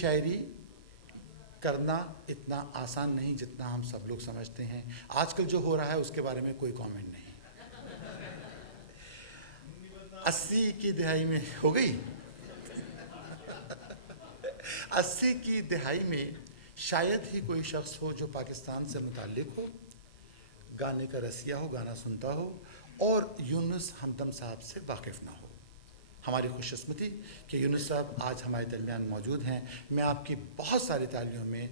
شاعری کرنا اتنا آسان نہیں جتنا ہم سب لوگ سمجھتے ہیں. آج کل جو ہو رہا ہے اس کے بارے میں کوئی کامنٹ نہیں. 80 کی دہائی میں ہو گئی. 80 کی دہائی میں شاید ہی کوئی شخص ہو جو پاکستان سے متعلق ہو, گانے کا رسیا ہو, گانا سنتا ہو اور یونس ہمدم صاحب سے واقف نہ ہو. ہماری خوش قسمتی کہ یونس صاحب آج ہمارے درمیان موجود ہیں. میں آپ کی بہت ساری تعلیموں میں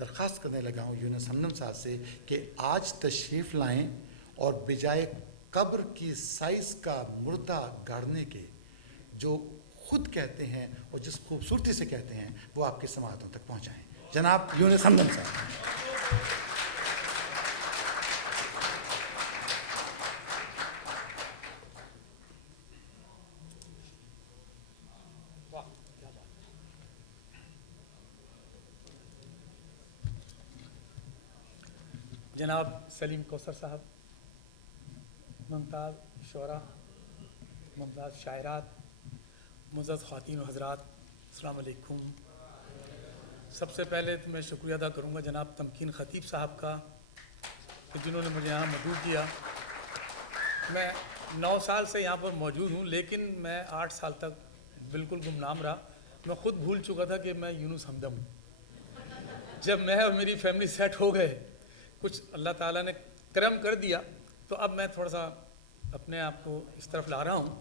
درخواست کرنے لگا ہوں یونس ہمدم صاحب سے کہ آج تشریف لائیں اور بجائے قبر کی سائز کا مردہ گاڑنے کے جو خود کہتے ہیں اور جس خوبصورتی سے کہتے ہیں وہ آپ کے سماعتوں تک پہنچائیں. جناب یونس ہمدم صاحب. جناب سلیم کوثر صاحب, ممتاز شعراء, ممتاز شاعرات, معزز خواتین و حضرات, السلام علیکم. سب سے پہلے تو میں شکریہ ادا کروں گا جناب تمکین خطیب صاحب کا کہ جنہوں نے مجھے یہاں مدعو کیا. میں 9 سال سے یہاں پر موجود ہوں لیکن میں 8 سال تک بالکل گمنام رہا. میں خود بھول چکا تھا کہ میں یونس ہمدم ہوں. جب میں اور میری فیملی سیٹ ہو گئے, کچھ اللہ تعالیٰ نے کرم کر دیا, تو اب میں تھوڑا سا اپنے آپ کو اس طرف لا رہا ہوں.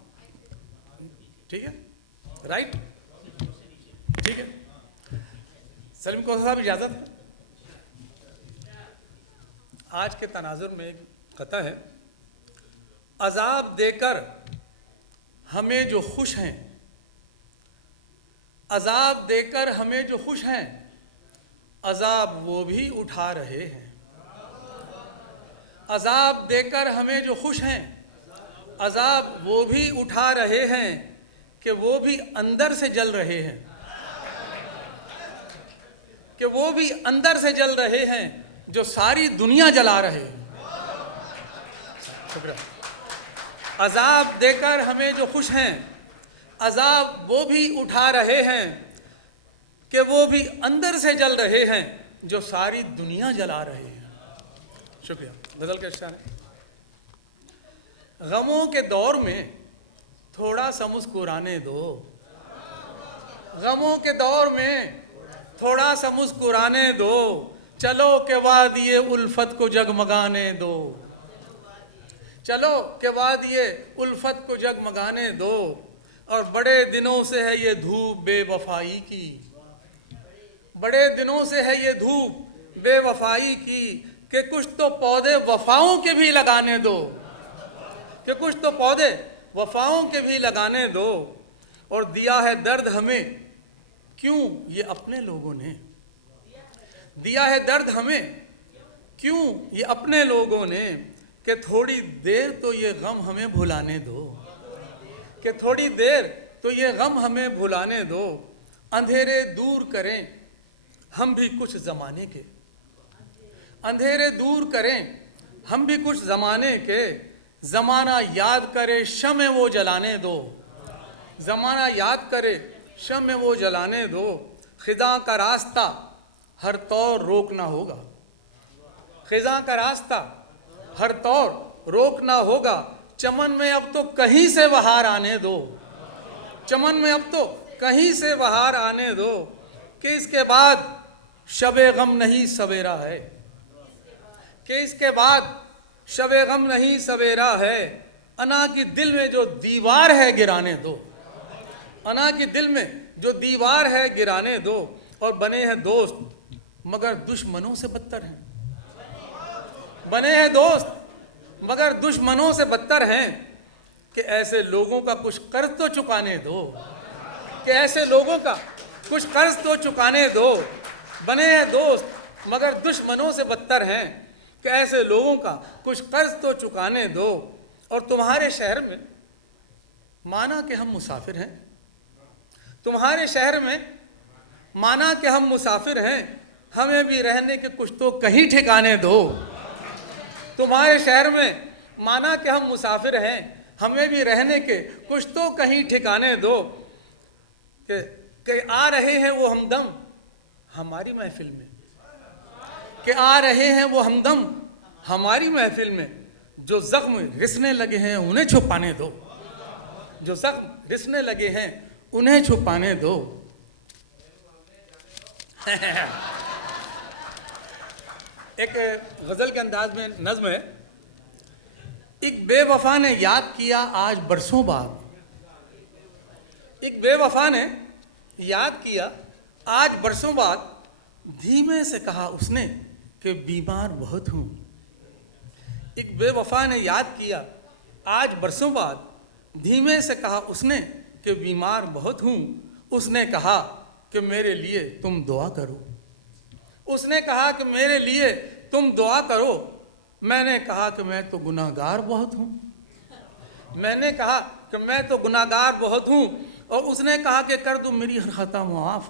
ٹھیک ہے, رائٹ, ٹھیک ہے. سلیم کوثر صاحب اجازت. آج کے تناظر میں ایک قطعہ ہے. عذاب دے کر ہمیں جو خوش ہیں, عذاب دے کر ہمیں جو خوش ہیں, عذاب وہ بھی اٹھا رہے ہیں. عذاب دے کر ہمیں جو خوش ہیں, عذاب وہ بھی اٹھا رہے ہیں کہ وہ بھی اندر سے جل رہے ہیں, کہ وہ بھی اندر سے جل رہے ہیں جو ساری دنیا جلا رہے ہیں. شکریہ. عذاب دے کر ہمیں جو خوش ہیں, عذاب وہ بھی اٹھا رہے ہیں کہ وہ بھی اندر سے جل رہے ہیں جو ساری دنیا جلا رہے ہیں. شکریہ. غزل کے اشعار ہیں. غموں کے دور میں تھوڑا سا مسکرانے دو, غموں کے دور میں تھوڑا سا مسکرانے دو, چلو کہ وادی الفت کو جگمگانے دو, چلو کہ وادی الفت کو جگمگانے دو. اور بڑے دنوں سے ہے یہ دھوپ بے وفائی کی, بڑے دنوں سے ہے یہ دھوپ بے وفائی کی, کہ کچھ تو پودے وفاؤں کے بھی لگانے دو, کہ کچھ تو پودے وفاؤں کے بھی لگانے دو. اور دیا ہے درد ہمیں کیوں یہ اپنے لوگوں نے, دیا ہے درد ہمیں کیوں یہ اپنے لوگوں نے, کہ تھوڑی دیر تو یہ غم ہمیں بھلانے دو, کہ تھوڑی دیر تو یہ غم ہمیں بھلانے دو. اندھیرے دور کریں ہم بھی کچھ زمانے کے, اندھیرے دور کریں ہم بھی کچھ زمانے کے, زمانہ یاد کرے شمع وہ جلانے دو, زمانہ یاد کرے شمع وہ جلانے دو. خزاں کا راستہ ہر طور روکنا ہوگا, خزاں کا راستہ ہر طور روکنا ہوگا. چمن میں اب تو کہیں سے بہار آنے دو, چمن میں اب تو کہیں سے بہار آنے دو. کہ اس کے بعد شب غم نہیں سویرا ہے, کہ اس کے بعد شب غم نہیں سویرا ہے. انا کی دل میں جو دیوار ہے گرانے دو, انا کی دل میں جو دیوار ہے گرانے دو. اور بنے ہیں دوست مگر دشمنوں سے بدتر ہیں, بنے ہیں دوست مگر دشمنوں سے بدتر ہیں. کہ ایسے لوگوں کا کچھ قرض تو چکانے دو, کہ ایسے لوگوں کا کچھ قرض تو چکانے دو. بنے ہیں دوست مگر دشمنوں سے بدتر ہیں, کہ ایسے لوگوں کا کچھ قرض تو چکانے دو. اور تمہارے شہر میں مانا کہ ہم مسافر ہیں, تمہارے شہر میں مانا کہ ہم مسافر ہیں, ہمیں بھی رہنے کے کچھ تو کہیں ٹھکانے دو. تمہارے شہر میں مانا کہ ہم مسافر ہیں, ہمیں بھی رہنے کے کچھ تو کہیں ٹھکانے دو. کہ آ رہے ہیں وہ ہمدم ہماری محفل میں، کہ آ رہے ہیں وہ ہمدم ہماری محفل میں، جو زخم رسنے لگے ہیں انہیں چھپانے دو، جو زخم رسنے لگے ہیں انہیں چھپانے دو۔ ایک غزل کے انداز میں نظم ہے، ایک بے وفا نے یاد کیا آج برسوں بعد، ایک بے وفا نے یاد کیا آج برسوں بعد، دھیمے سے کہا اس نے کہ بیمار بہت ہوں۔ ایک بے وفا نے یاد کیا آج برسوں بعد، دھیمے سے کہا اس نے کہ بیمار بہت ہوں۔ اس نے کہا کہ میرے لیے تم دعا کرو، اس نے کہا کہ میرے لیے تم دعا کرو۔ میں نے کہا کہ میں تو گناہ گار بہت ہوں، میں نے کہا کہ میں تو گناہ گار بہت ہوں۔ اور اس نے کہا کہ کر دو میری ہر خطا معاف،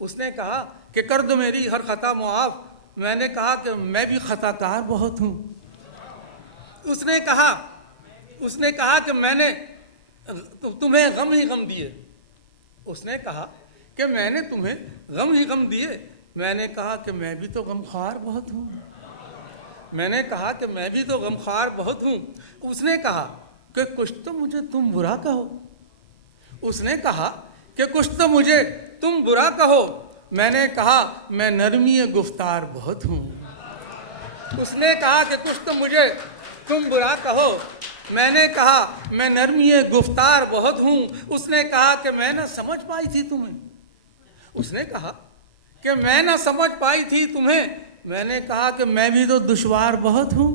اس نے کہا کہ کر دو میری ہر خطا معاف۔ میں نے کہا کہ میں بھی خطا کار بہت ہوں۔ اس نے کہا کہ میں نے تمہیں غم ہی غم دیے، اس نے کہا کہ میں نے تمہیں غم ہی غم دیے۔ میں نے کہا کہ میں بھی تو غمخوار بہت ہوں، میں نے کہا کہ میں بھی تو غمخوار بہت ہوں۔ اس نے کہا کہ کچھ تو مجھے تم برا کہو، اس نے کہا کہ کچھ تو مجھے تم برا کہو۔ میں نے کہا میں نرمی گفتار بہت ہوں، اس نے کہا کہ کچھ تو مجھے تم برا کہو۔ میں نے کہا میں نرمی گفتار بہت ہوں۔ اس نے کہا کہ میں نہ سمجھ پائی تھی تمہیں، اس نے کہا کہ میں نہ سمجھ پائی تھی تمہیں۔ میں نے کہا کہ میں بھی تو دشوار بہت ہوں،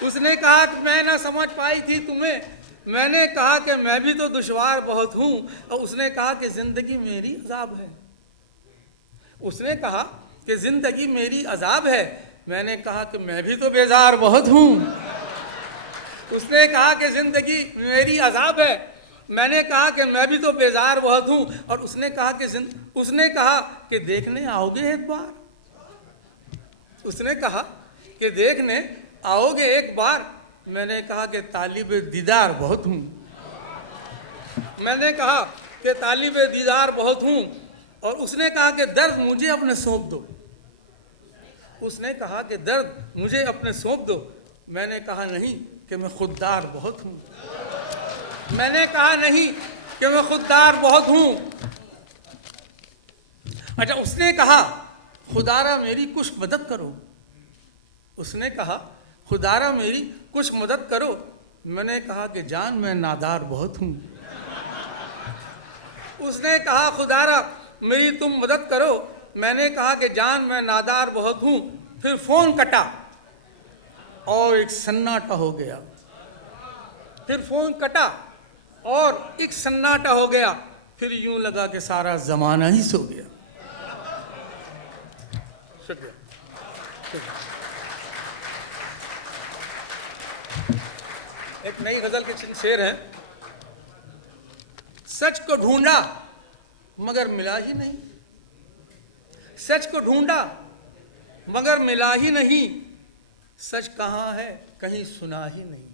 اس نے کہا کہ میں نہ سمجھ پائی تھی تمہیں۔ میں نے کہا کہ میں بھی تو دشوار بہت ہوں۔ اور اس نے کہا کہ زندگی میری عذاب ہے، اس نے کہا کہ زندگی میری عذاب ہے۔ میں نے کہا کہ میں بھی تو بیزار بہت ہوں، اس نے کہا کہ زندگی میری عذاب ہے۔ میں نے کہا کہ میں بھی تو بیزار بہت ہوں۔ اور اس نے کہا کہ دیکھنے آؤ گے ایک بار، اس نے کہا کہ دیکھنے آؤ گے ایک بار۔ میں نے کہا کہ طالب دیدار بہت ہوں، میں نے کہا کہ طالب دیدار بہت ہوں۔ اور اس نے کہا کہ درد مجھے اپنے سونپ دو، اس نے کہا کہ درد مجھے اپنے سونپ دو۔ میں نے کہا نہیں کہ میں خوددار بہت ہوں، میں نے کہا نہیں کہ میں خوددار بہت ہوں۔ اچھا، اس نے کہا خدارا میری کچھ مدد کرو، اس نے کہا خدارا میری کچھ مدد کرو۔ میں نے کہا کہ جان میں نادار بہت ہوں، اس نے کہا خدارا میری تم مدد کرو۔ میں نے کہا کہ جان میں نادار بہت ہوں۔ پھر فون کٹا اور ایک سناٹا ہو گیا، پھر فون کٹا اور ایک سناٹا ہو گیا۔ پھر یوں لگا کہ سارا زمانہ ہی سو گیا۔ شکریہ۔ ایک نئی غزل کے چند شعر ہیں۔ سچ کو ڈھونڈا مگر ملا ہی نہیں، سچ کو ڈھونڈا مگر ملا ہی نہیں، سچ کہاں ہے کہیں سنا ہی نہیں،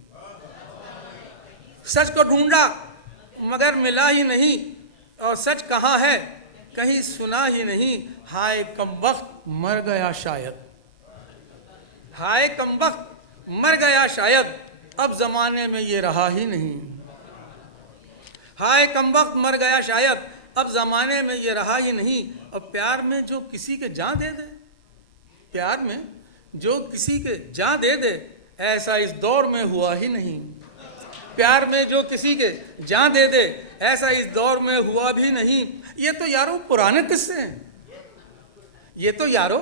سچ کو ڈھونڈا مگر ملا ہی نہیں، اور سچ کہاں ہے کہیں سنا ہی نہیں۔ ہائے کم وقت مر گیا شاید، ہائے کم وقت مر گیا شاید، اب زمانے میں یہ رہا ہی نہیں، ہائے کم وقت مر گیا شاید، اب زمانے میں یہ رہا ہی نہیں۔ اور پیار میں جو کسی کے جان دے دے، پیار میں جو کسی کے جان دے دے، ایسا اس دور میں ہوا ہی نہیں، پیار میں جو کسی کے جان دے دے، ایسا اس دور میں ہوا بھی نہیں۔ یہ تو یارو پرانے قصے ہیں، یہ تو یارو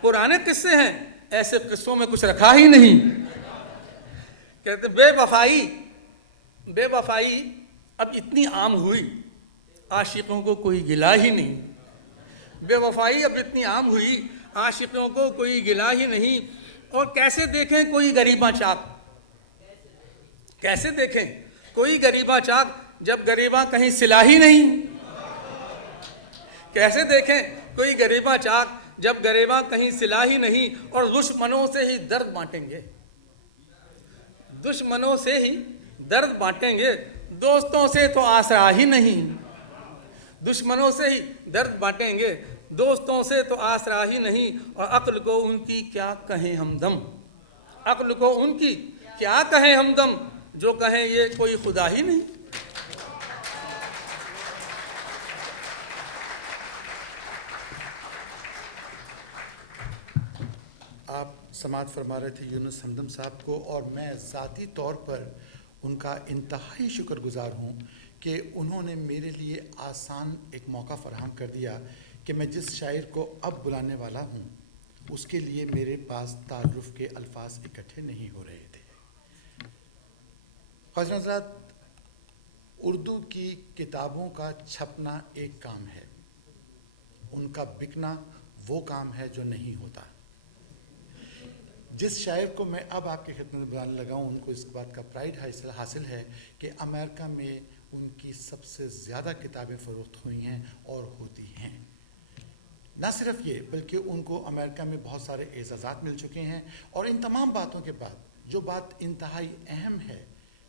پرانے قصے ہیں، ایسے قصوں میں کچھ رکھا ہی نہیں۔ کہتے بے وفائی اب اتنی عام ہوئی، عاشقوں کو کوئی گلا ہی نہیں، بے وفائی اب اتنی عام ہوئی، عاشقوں کو کوئی گلا ہی نہیں۔ اور کیسے دیکھیں کوئی غریباں چاک، کیسے دیکھیں کوئی غریباں چاک جب غریباں کہیں سلا ہی نہیں، کیسے دیکھیں کوئی غریباں چاک جب غریباں کہیں سلا ہی نہیں۔ اور دشمنوں سے ہی درد بانٹیں گے، دشمنوں سے ہی درد بانٹیں گے، دوستوں سے تو آسرا ہی نہیں، دشمنوں سے ہی درد بانٹیں گے، دوستوں سے تو آسرا ہی نہیں، اور عقل کو ان کی کیا کہیں ہمدم، عقل کو ان کی کیا کہیں ہمدم، جو کہیں یہ کوئی خدا ہی نہیں۔ آپ سماعت فرما رہے تھے یونس ہمدم صاحب کو، اور میں ذاتی طور پر ان کا انتہائی شکر گزار ہوں کہ انہوں نے میرے لیے آسان ایک موقع فراہم کر دیا کہ میں جس شاعر کو اب بلانے والا ہوں اس کے لیے میرے پاس تعارف کے الفاظ اکٹھے نہیں ہو رہے تھے۔ خواجہ حضرات، اردو کی کتابوں کا چھپنا ایک کام ہے، ان کا بکنا وہ کام ہے جو نہیں ہوتا۔ جس شاعر کو میں اب آپ کے خدمت میں بلانے لگا ہوں، ان کو اس بات کا پرائیڈ حاصل ہے کہ امریکہ میں ان کی سب سے زیادہ کتابیں فروخت ہوئی ہیں اور ہوتی ہیں۔ نہ صرف یہ بلکہ ان کو امریکہ میں بہت سارے اعزازات مل چکے ہیں، اور ان تمام باتوں کے بعد جو بات انتہائی اہم ہے،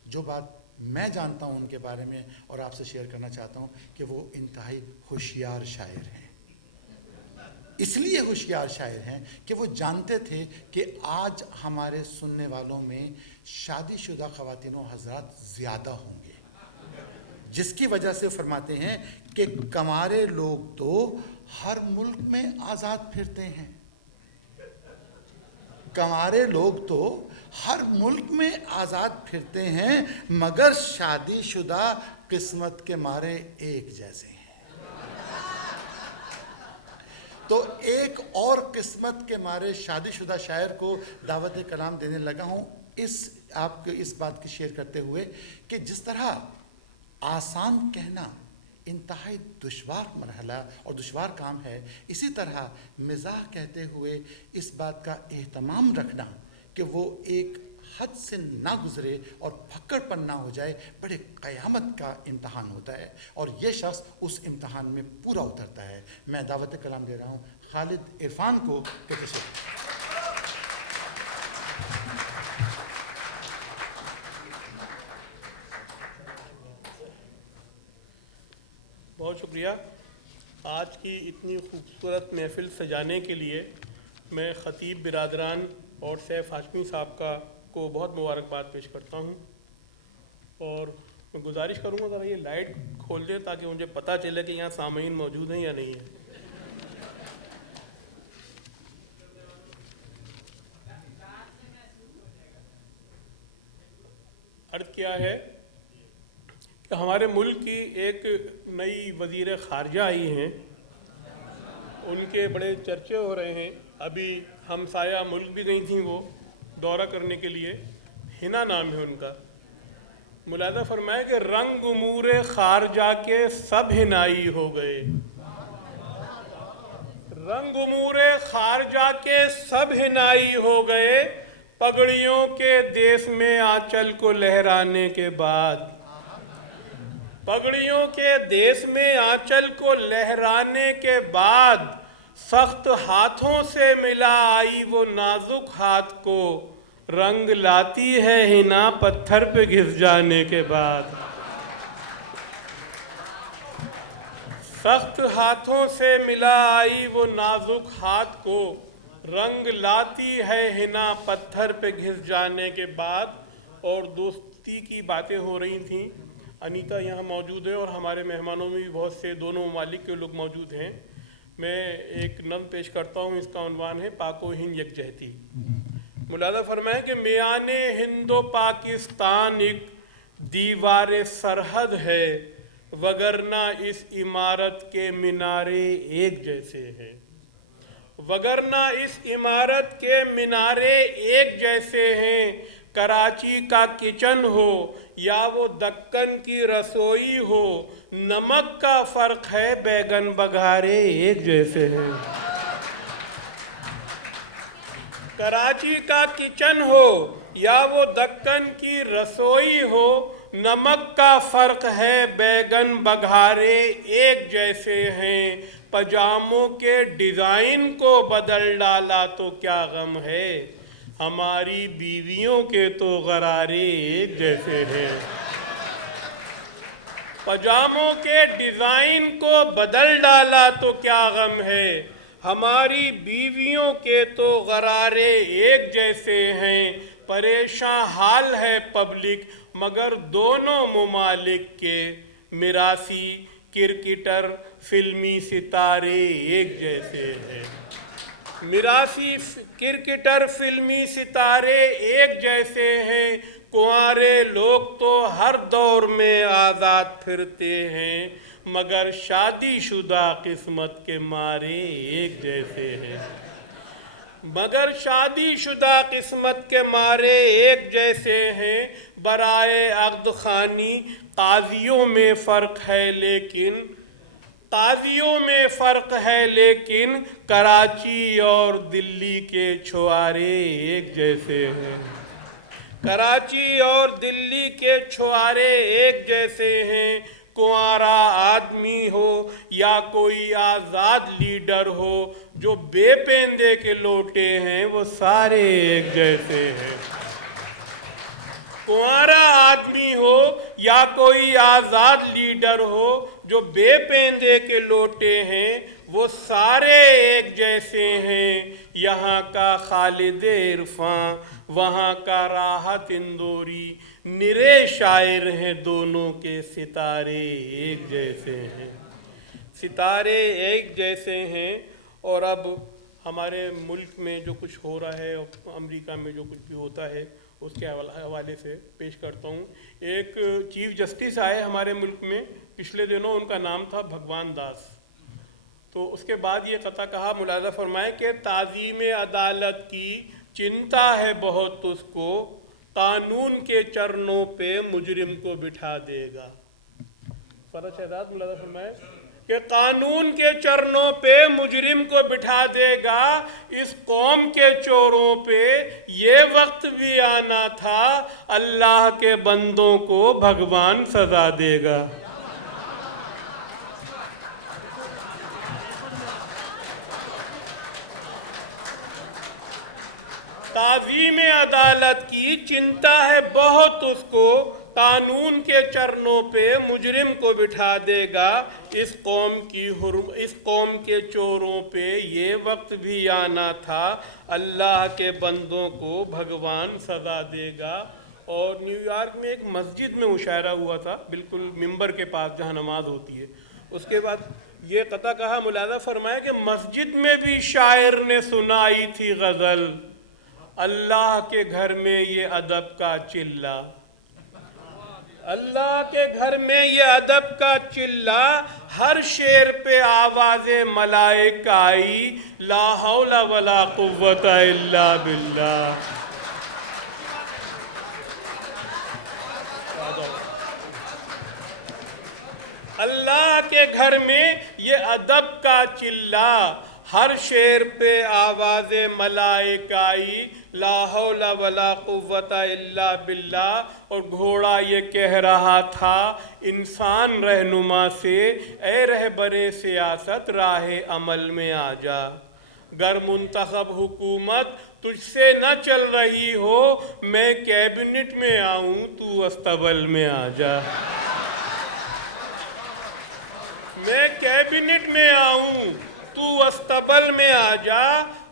جو بات میں جانتا ہوں ان کے بارے میں اور آپ سے شیئر کرنا چاہتا ہوں، کہ وہ انتہائی ہوشیار شاعر ہیں۔ اس لیے ہوشیار شاعر ہیں کہ وہ جانتے تھے کہ آج ہمارے سننے والوں میں شادی شدہ خواتین و حضرات زیادہ ہوں گے، جس کی وجہ سے فرماتے ہیں کہ کمارے لوگ تو ہر ملک میں آزاد پھرتے ہیں، کمارے لوگ تو ہر ملک میں آزاد پھرتے ہیں، مگر شادی شدہ قسمت کے مارے ایک جیسے ہیں۔ تو ایک اور قسمت کے مارے شادی شدہ شاعر کو دعوت کلام دینے لگا ہوں، آپ کو اس بات کی شیئر کرتے ہوئے کہ جس طرح آسان کہنا انتہائی دشوار مرحلہ اور دشوار کام ہے، اسی طرح مزاح کہتے ہوئے اس بات کا اہتمام رکھنا کہ وہ ایک حد سے نہ گزرے اور پھکڑ پر نہ ہو جائے، بڑے قیامت کا امتحان ہوتا ہے، اور یہ شخص اس امتحان میں پورا اترتا ہے۔ میں دعوت کلام دے رہا ہوں خالد عرفان کو کہ تشریف۔ بہت شکریہ آج کی اتنی خوبصورت محفل سجانے کے لیے۔ میں خطیب برادران اور سیف ہاشمی صاحب کو بہت مبارکباد پیش کرتا ہوں، اور میں گزارش کروں گا ذرا یہ لائٹ کھول دیں تاکہ مجھے پتہ چلے کہ یہاں سامعین موجود ہیں یا نہیں ہیں۔ عرض کیا ہے کہ ہمارے ملک کی ایک نئی وزیر خارجہ آئی ہیں، ان کے بڑے چرچے ہو رہے ہیں۔ ابھی ہمسایہ ملک بھی گئی تھیں وہ دورہ کرنے کے لیے، ہنا نام ہے ان کا۔ ملاحظہ فرمائے کہ رنگ امور خارجہ کے سب ہنائی ہو گئے، رنگ امور خارجہ کے سب ہنائی ہو گئے، پگڑیوں کے دیس میں آنچل کو لہرانے کے بعد، پگڑیوں کے دیس میں آنچل کو لہرانے کے بعد، سخت ہاتھوں سے ملا آئی وہ نازک ہاتھ کو، رنگ لاتی ہے ہنا پتھر پہ گھس جانے کے بعد۔ سخت ہاتھوں سے ملا آئی وہ نازک ہاتھ کو، رنگ لاتی ہے ہنا پتھر پہ گھس جانے کے بعد۔ اور دوستی کی باتیں ہو رہی تھیں، انیتا یہاں موجود ہے اور ہمارے مہمانوں میں بھی بہت سے دونوں ممالک کے لوگ موجود ہیں۔ میں ایک نظم پیش کرتا ہوں، اس کا عنوان ہے پاک و ہند یکجہتی۔ ملاحظہ فرمائیں کہ میان ہند و پاکستان ایک دیوار سرحد ہے، وگرنہ اس عمارت کے مینارے ایک جیسے ہیں، وگرنہ اس عمارت کے مینارے ایک جیسے ہیں۔ کراچی کا کچن ہو یا وہ دکن کی رسوئی ہو، نمک کا فرق ہے، بیگن بگھارے ایک جیسے ہیں۔ کراچی کا کچن ہو یا وہ دکن کی رسوئی ہو، نمک کا فرق ہے، بیگن بگھارے ایک جیسے ہیں۔ پجاموں کے ڈیزائن کو بدل ڈالا تو کیا غم ہے، ہماری بیویوں کے تو غرارے ایک جیسے ہیں۔ پجاموں کے ڈیزائن کو بدل ڈالا تو کیا غم ہے، ہماری بیویوں کے تو غرارے ایک جیسے ہیں، پریشان حال ہے پبلک مگر دونوں ممالک کے، میراثی کرکٹر فلمی ستارے ایک جیسے ہیں، میراثی کرکٹر فلمی ستارے ایک جیسے ہیں، کنوارے لوگ تو ہر دور میں آزاد پھرتے ہیں مگر شادی شدہ قسمت کے مارے ایک جیسے ہیں، مگر شادی شدہ قسمت کے مارے ایک جیسے ہیں، برائے عقد خوانی قاضیوں میں فرق ہے لیکن کراچی اور دلی کے چھوارے ایک جیسے ہیں، کراچی اور دلی کے چھوارے ایک جیسے ہیں، کنوارا آدمی ہو یا کوئی آزاد لیڈر ہو جو بے پیندے کے لوٹے ہیں وہ سارے ایک جیسے ہیں، کنوارا آدمی ہو یا کوئی آزاد لیڈر ہو جو بے پیندے کے لوٹے ہیں وہ سارے ایک جیسے ہیں، یہاں کا خالد عرفاں وہاں کا راحت اندوری، نرے شاعر ہیں دونوں کے ستارے ایک جیسے ہیں، ستارے ایک جیسے ہیں۔ اور اب ہمارے ملک میں جو کچھ ہو رہا ہے، امریکہ میں جو کچھ بھی ہوتا ہے اس کے حوالے سے پیش کرتا ہوں۔ ایک چیف جسٹس آئے ہمارے ملک میں پچھلے دنوں، ان کا نام تھا بھگوان داس۔ تو اس کے بعد یہ قطع کہا، ملاحظہ فرمائے کہ تعظیم عدالت کی چنتا ہے بہت اس کو، قانون کے چرنوں پہ مجرم کو بٹھا دے گا۔ فرحت شہزاد ملاحظہ فرمائے کہ قانون کے چرنوں پہ مجرم کو بٹھا دے گا، اس قوم کے چوروں پہ یہ وقت بھی آنا تھا، اللہ کے بندوں کو بھگوان سزا دے گا۔ تعظیم عدالت کی چنتا ہے بہت اس کو، قانون کے چرنوں پہ مجرم کو بٹھا دے گا، اس قوم کے چوروں پہ یہ وقت بھی آنا تھا، اللہ کے بندوں کو بھگوان سزا دے گا۔ اور نیو یارک میں ایک مسجد میں مشاعرہ ہوا تھا، بالکل ممبر کے پاس جہاں نماز ہوتی ہے۔ اس کے بعد یہ قطع کہا، ملاحظہ فرمایا کہ مسجد میں بھی شاعر نے سنائی تھی غزل، اللہ کے گھر میں یہ ادب کا چلہ، اللہ کے گھر میں یہ ادب کا چلہ، ہر شعر پہ آواز ملائک آئی، لا حول ولا قوت الا باللہ۔ اللہ کے گھر میں یہ ادب کا چلہ، ہر شعر پہ آواز ملائک آئی، لا حول ولا قوت الا باللہ۔ اور گھوڑا یہ کہہ رہا تھا انسان رہنما سے، اے رہبر سیاست راہ عمل میں آ جا، گر منتخب حکومت تجھ سے نہ چل رہی ہو، میں کیبنٹ میں آؤں تو استبل میں آ جا، میں کیبنٹ میں آؤں تو استبل میں آ جا۔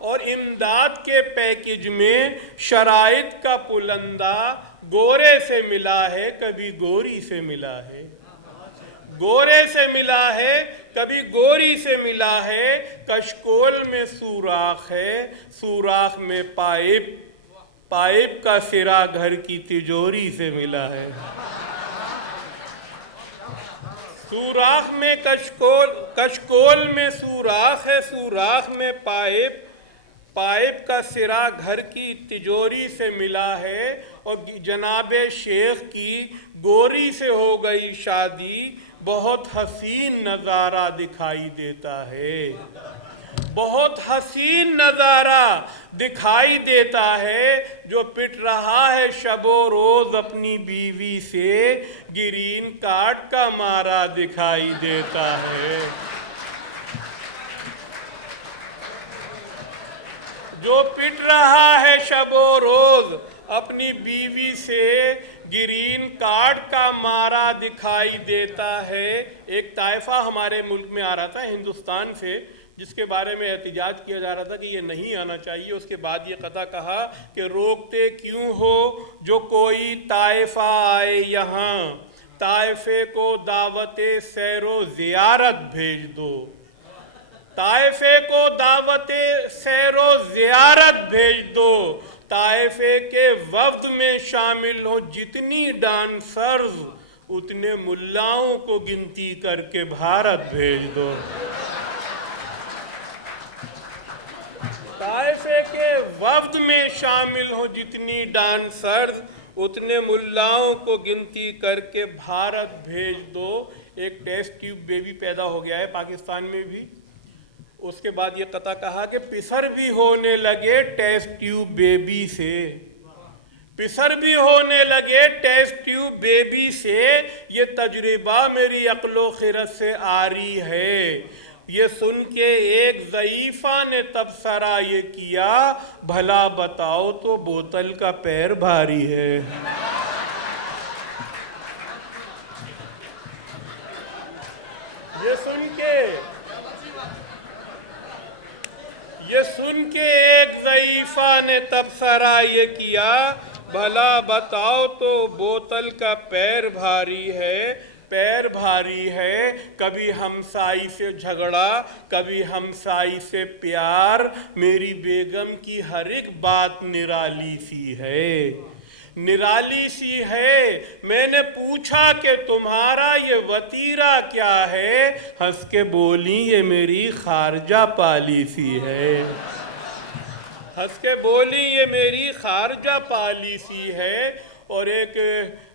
اور امداد کے پیکج میں شرائط کا پلندہ، گورے سے ملا ہے کبھی گوری سے ملا ہے، گورے سے ملا ہے کبھی گوری سے ملا ہے، کشکول میں سوراخ ہے، سوراخ میں پائپ کا سرا گھر کی تجوری سے ملا ہے، سوراخ میں کشکول میں سوراخ ہے، سوراخ میں پائپ کا سرا گھر کی تجوری سے ملا ہے، اور جناب شیخ کی گوری سے ہو گئی شادی، بہت حسین نظارہ دکھائی دیتا ہے، بہت حسین نظارہ دکھائی دیتا ہے، جو پٹ رہا ہے شب و روز اپنی بیوی سے، گرین کارڈ کا مارا دکھائی دیتا ہے، جو پٹ رہا ہے شب و روز اپنی بیوی سے، گرین کارڈ کا مارا دکھائی دیتا ہے. ایک طائفہ ہمارے ملک میں آ رہا تھا ہندوستان سے، جس کے بارے میں احتجاج کیا جا رہا تھا کہ یہ نہیں آنا چاہیے. اس کے بعد یہ قطع کہا کہ روکتے کیوں ہو، جو کوئی طائفہ آئے یہاں، طائفے کو دعوت سیر و زیارت بھیج دو. طائفے کو دعوت سیر و زیارت بھیج دو. طائفے کے وفد میں شامل ہوں جتنی ڈانسرز، اتنے ملاؤں کو گنتی کر کے بھارت بھیج دو. طائفے کے وفد میں شامل ہوں جتنی ڈانسرز، اتنے ملاؤں کو گنتی کر کے بھارت بھیج دو. ایک ٹیسٹ ٹیوب بیبی پیدا ہو گیا ہے پاکستان میں بھی. اس کے بعد یہ قطع کہا کہ پسر بھی ہونے لگے ٹیسٹ ٹیوب بیبی سے. پسر بھی ہونے لگے ٹیسٹ ٹیوب بیبی سے. یہ تجربہ میری عقل و خرد سے آری ہے. یہ سن کے ایک ضعیفہ نے تبصرہ یہ کیا، بھلا بتاؤ تو بوتل کا پیر بھاری ہے. یہ سن کے ایک ضعیفہ نے تبصرہ یہ کیا، بھلا بتاؤ تو بوتل کا پیر بھاری ہے. پیر بھاری ہے. کبھی ہمسائی سے جھگڑا، کبھی ہمسائی سے پیار. میری بیگم کی ہر ایک بات نرالی سی ہے، نرالی سی ہے. میں نے پوچھا کہ تمہارا یہ وطیرہ کیا ہے؟ ہنس کے بولی یہ میری خارجہ پالیسی ہے. ہنس کے بولی یہ میری خارجہ پالیسی ہے. اور ایک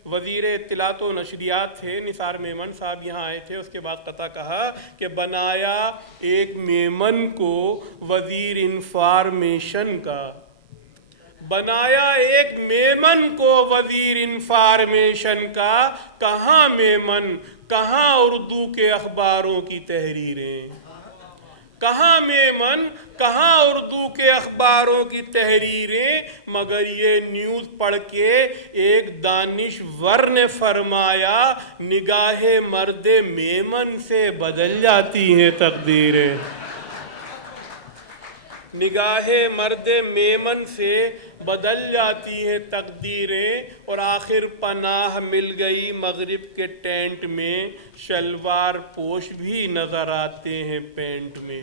وزیر اطلاعات و نشریات تھے نثار میمن صاحب، یہاں آئے تھے. اس کے بعد قطع کہا کہ بنایا ایک میمن کو وزیر انفارمیشن کا. بنایا ایک میمن کو وزیر انفارمیشن کا. کہاں میمن، کہاں اردو کے اخباروں کی تحریریں؟ کہاں میمن، کہاں اردو کے اخباروں کی تحریریں؟ مگر یہ نیوز پڑھ کے ایک دانشور نے فرمایا، نگاہ مرد میمن سے بدل جاتی ہیں تقدیریں. نگاہ مرد میمن سے بدل جاتی ہیں تقدیریں. اور آخر پناہ مل گئی مغرب کے ٹینٹ میں، شلوار پوش بھی نظر آتے ہیں پینٹ میں.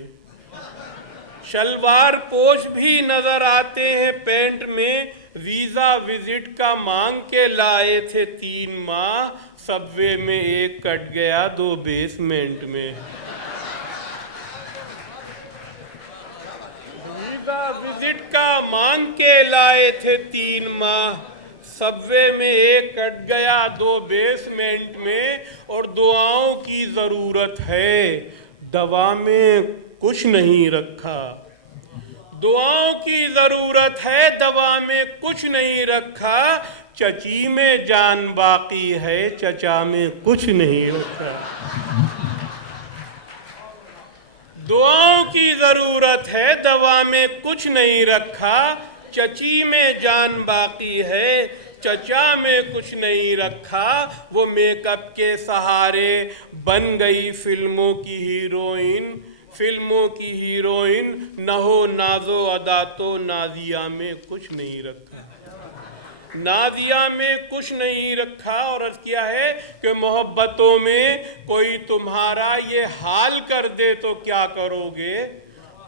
شلوار پوش بھی نظر آتے ہیں پینٹ میں. ویزا وزٹ کا مانگ کے لائے تھے 3 ماہ، سب وے میں ایک کٹ گیا 2 بیسمنٹ میں. وزٹ کا مانگ کے لائے تھے 3 ماہ، سب وے میں ایک کٹ گیا 2 بیسمنٹ میں. اور دعاؤں کی ضرورت ہے، دوا میں کچھ نہیں رکھا. دعاؤں کی ضرورت ہے، دوا میں کچھ نہیں رکھا. چچی میں جان باقی ہے، چچا میں کچھ نہیں رکھا. دعاؤں کی ضرورت ہے، دوا میں کچھ نہیں رکھا. چچی میں جان باقی ہے، چچا میں کچھ نہیں رکھا. وہ میک اپ کے سہارے بن گئی فلموں کی ہیروئن. فلموں کی ہیروئن، نہ ہو ناز و ادا تو نازیہ میں کچھ نہیں رکھا. نازیہ میں کچھ نہیں رکھا. اور عرض کیا ہے کہ محبتوں میں کوئی تمہارا یہ حال کر دے تو کیا کرو گے؟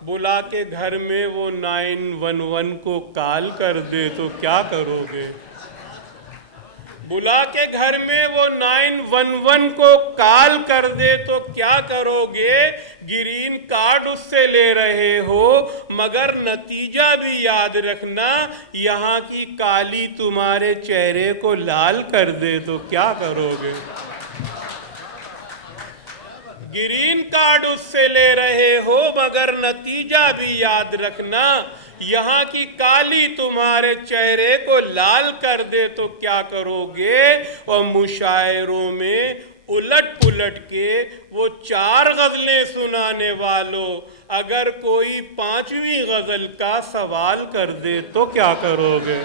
بلا کے گھر میں وہ 911 کو کال کر دے تو کیا کرو گے؟ بلا کے گھر میں وہ 911 کو کال کر دے تو کیا کرو گے؟ گرین کارڈ اس سے لے رہے ہو، مگر نتیجہ بھی یاد رکھنا، یہاں کی کالی تمہارے چہرے کو لال کر دے تو کیا کرو گے؟ گرین کارڈ اس سے لے رہے ہو، مگر نتیجہ بھی یاد رکھنا، یہاں کی کالی تمہارے چہرے کو لال کر دے تو کیا کرو گے؟ اور مشاعروں میں الٹ پلٹ کے وہ 4 غزلیں سنانے والوں، اگر کوئی 5ویں غزل کا سوال کر دے تو کیا کرو گے؟